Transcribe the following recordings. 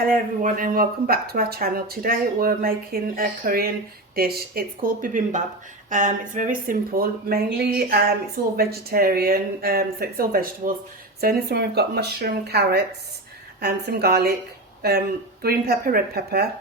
Hello everyone and welcome back to our channel. Today we're making a Korean dish. It's called Bibimbap. It's very simple. Mainly it's all vegetarian, so it's all vegetables. So in this one we've got mushroom, carrots, some garlic, green pepper, red pepper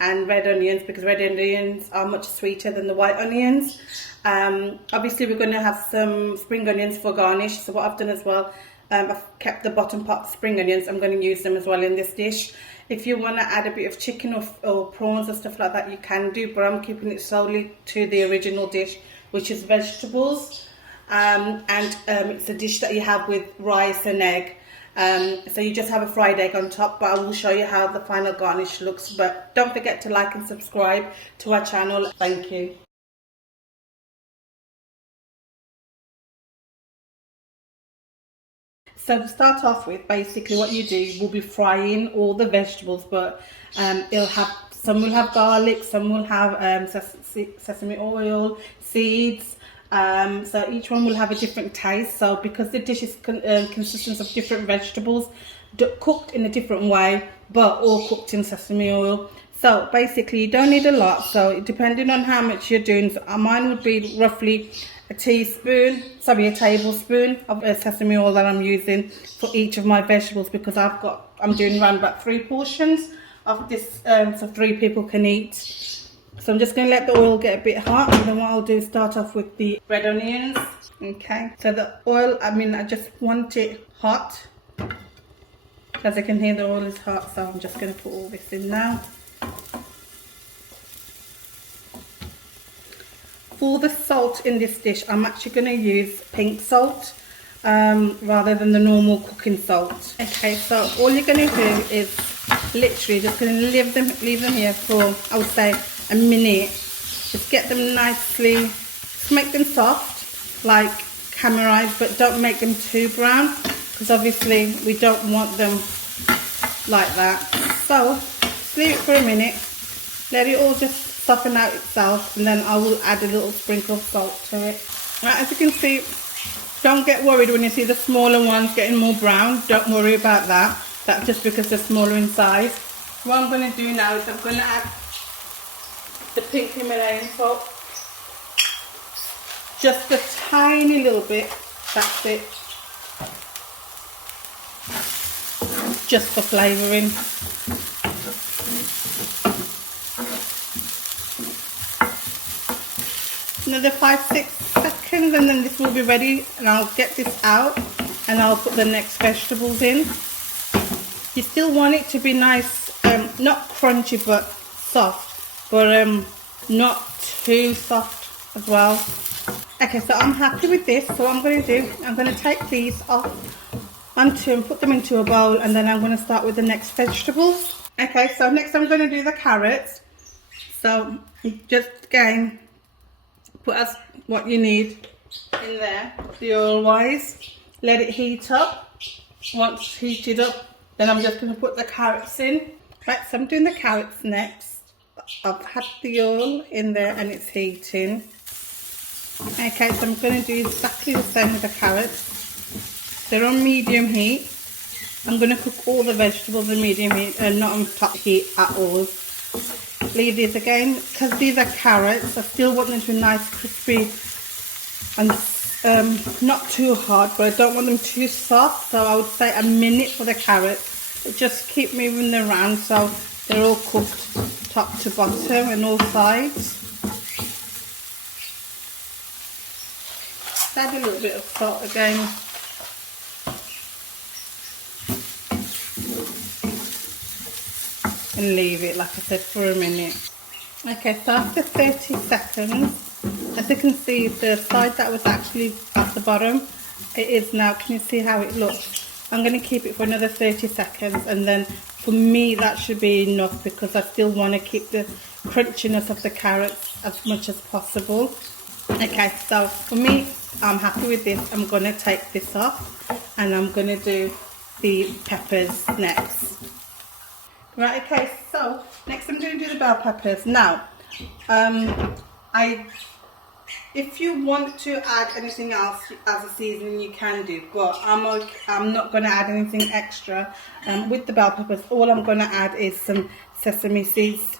and red onions, because red onions are much sweeter than the white onions. Obviously we're going to have some spring onions for garnish. So what I've done as well, I've kept the bottom part spring onions. I'm going to use them as well in this dish. If you want to add a bit of chicken or prawns or stuff like that, you can do, but I'm keeping it solely to the original dish, which is vegetables. It's a dish that you have with rice and egg. So you just have a fried egg on top, but I will show you how the final garnish looks. But don't forget to like and subscribe to our channel. Thank you. So to start off with, basically what you do will be frying all the vegetables, but some will have garlic, some will have sesame oil, seeds. So each one will have a different taste. So because the dish is consistent of different vegetables, cooked in a different way, but all cooked in sesame oil. So basically you don't need a lot. So depending on how much you're doing, so mine would be roughly a tablespoon of sesame oil that I'm using for each of my vegetables, because I'm doing around about 3 portions of this, so 3 people can eat. So I'm just going to let the oil get a bit hot, and then what I'll do is start off with the red onions. Okay, so the oil, I just want it hot. As you can hear, the oil is hot, so I'm just going to put all this in now. For the salt in this dish, I'm actually going to use pink salt rather than the normal cooking salt. Okay, so all you're going to do is literally just going to leave them here for, I would say, a minute. Just get them nicely, just make them soft, like caramelized, but don't make them too brown, because obviously we don't want them like that. So leave it for a minute, let it all just soften out itself, and then I will add a little sprinkle of salt to it. Right, as you can see, don't get worried when you see the smaller ones getting more brown. Don't worry about that. That's just because they're smaller in size. What I'm going to do now is I'm going to add the pink Himalayan salt. Just a tiny little bit. That's it. Just for flavouring. Another 5-6 seconds and then this will be ready, and I'll get this out and I'll put the next vegetables in. You still want it to be nice, not crunchy but soft, but not too soft as well. Okay, so I'm happy with this. So what I'm going to do, I'm going to take these off onto and put them into a bowl, and then I'm going to start with the next vegetables. Okay, so next I'm going to do the carrots. So just again, put as what you need in there, the oil wise. Let it heat up. Once heated up, then I'm just going to put the carrots in. Right, so I'm doing the carrots next. I've had the oil in there and it's heating. Okay, so I'm going to do exactly the same with the carrots. They're on medium heat. I'm going to cook all the vegetables in medium heat and not on top heat at all. Leave these again, because these are carrots. I still want them to be nice, crispy, and not too hard, but I don't want them too soft. So I would say a minute for the carrots. But just keep moving them around so they're all cooked top to bottom and all sides. Add a little bit of salt again. And leave it, like I said, for a minute. Okay, so after 30 seconds, as you can see, the side that was actually at the bottom, it is now. Can you see how it looks? I'm going to keep it for another 30 seconds, and then for me that should be enough, because I still want to keep the crunchiness of the carrots as much as possible. Okay, so for me, I'm happy with this. I'm going to take this off, and I'm going to do the peppers next. Right, okay, so next I'm going to do the bell peppers. Now, I If you want to add anything else as a seasoning, you can do, but I'm not going to add anything extra. With the bell peppers, all I'm going to add is some sesame seeds.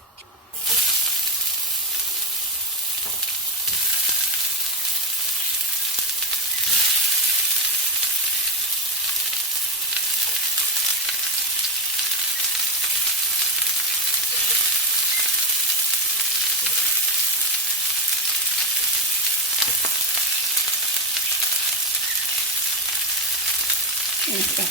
Okay.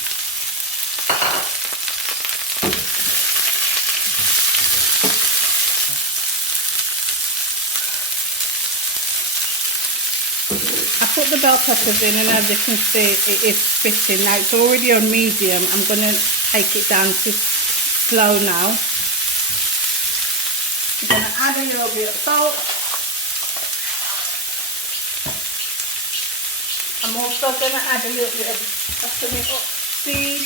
I put the bell peppers in, and as you can see, it is spitting. Now it's already on medium. I'm going to take it down to slow now. I'm going to add a little bit of salt. I'm also going to add a little bit of sesame seed.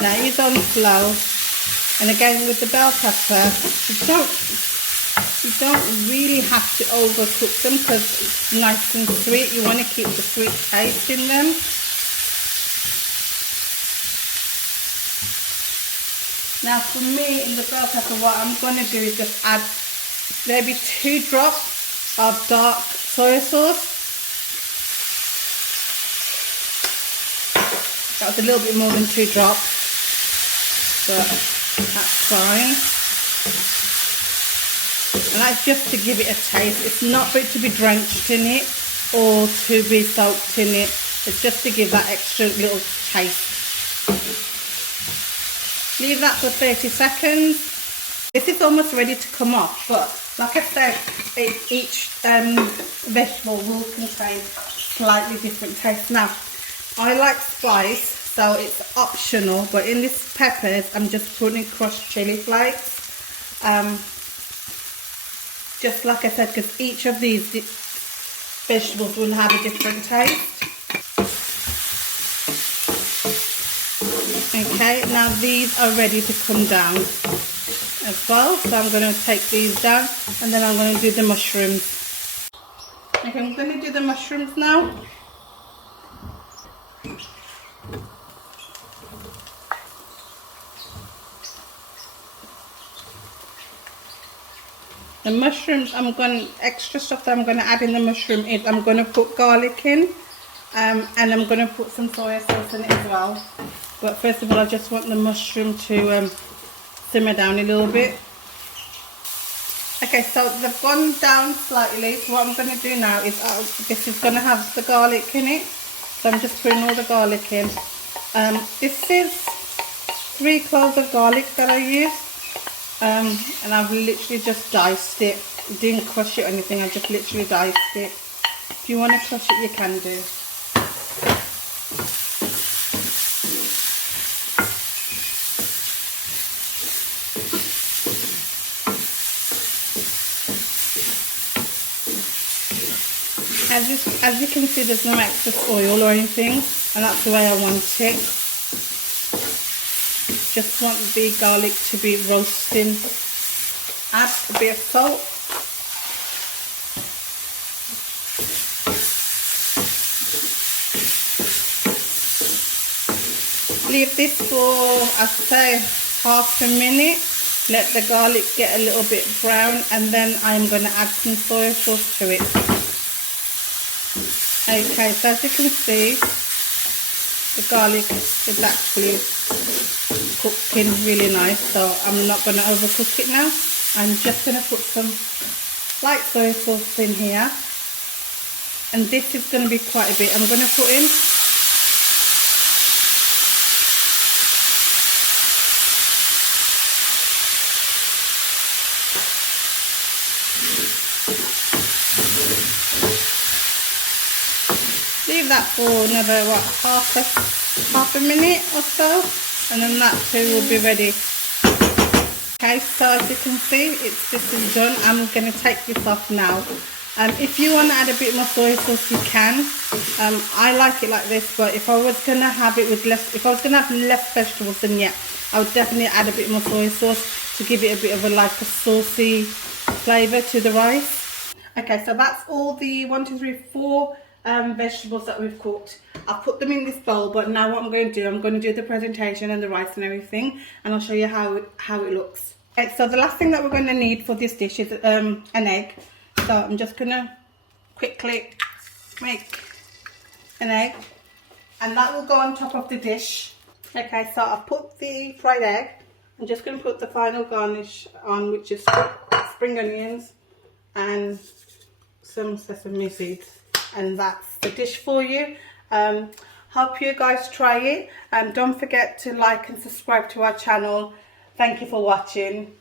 Now it's on slow, and again with the bell pepper, you don't really have to overcook them because it's nice and sweet. You want to keep the sweet taste in them. Now for me, in the bell pepper, what I'm going to do is just add maybe 2 drops of dark soy sauce. That was a little bit more than 2 drops, but that's fine. And that's just to give it a taste. It's not for it to be drenched in it or to be soaked in it. It's just to give that extra little taste. Leave that for 30 seconds. This is almost ready to come off, but like I said, each vegetable will contain slightly different tastes. Now, I like spice, so it's optional, but in this peppers, I'm just putting crushed chili flakes. Just like I said, because each of these vegetables will have a different taste. Okay, now these are ready to come down as well, so I'm going to take these down, and then I'm going to do the mushrooms. Okay, I'm going to do the mushrooms now. The mushrooms, extra stuff that I'm going to add in the mushroom is I'm going to put garlic in, and I'm going to put some soy sauce in it as well. But first of all, I just want the mushroom to simmer down a little bit. Okay, so they've gone down slightly. So what I'm going to do now is, this is going to have the garlic in it. So I'm just putting all the garlic in. This is 3 cloves of garlic that I used. And I've literally just diced it. Didn't crush it or anything, I just literally diced it. If you want to crush it, you can do. As you can see, there's no excess oil or anything, and that's the way I want it. Just want the garlic to be roasting. Add a bit of salt. Leave this for, I'd say, half a minute. Let the garlic get a little bit brown, and then I'm going to add some soy sauce to it. Okay, so as you can see, the garlic is actually cooking really nice, so I'm not going to overcook it now. I'm just going to put some light soy sauce in here, and this is going to be quite a bit. I'm going to put in. Leave that for another half a minute or so, and then that too will be ready. Okay, so as you can see, this is done. I'm going to take this off now. If you want to add a bit more soy sauce, you can. I like it like this, but if I was going to have it with less, if I was going to have less vegetables, then yeah, I would definitely add a bit more soy sauce to give it a bit of a like a saucy flavour to the rice. Okay, so that's all the 4 vegetables that we've cooked. I've put them in this bowl, but now what I'm going to do the presentation and the rice and everything, and I'll show you how it looks. Okay, so the last thing that we're going to need for this dish is an egg. So I'm just going to quickly make an egg, and that will go on top of the dish. Okay, so I've put the fried egg. I'm just going to put the final garnish on, which is spring onions and some sesame seeds, and that's the dish for you. Hope you guys try it. Don't forget to like and subscribe to our channel. Thank you for watching.